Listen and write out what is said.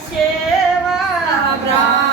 સેવા બ્રા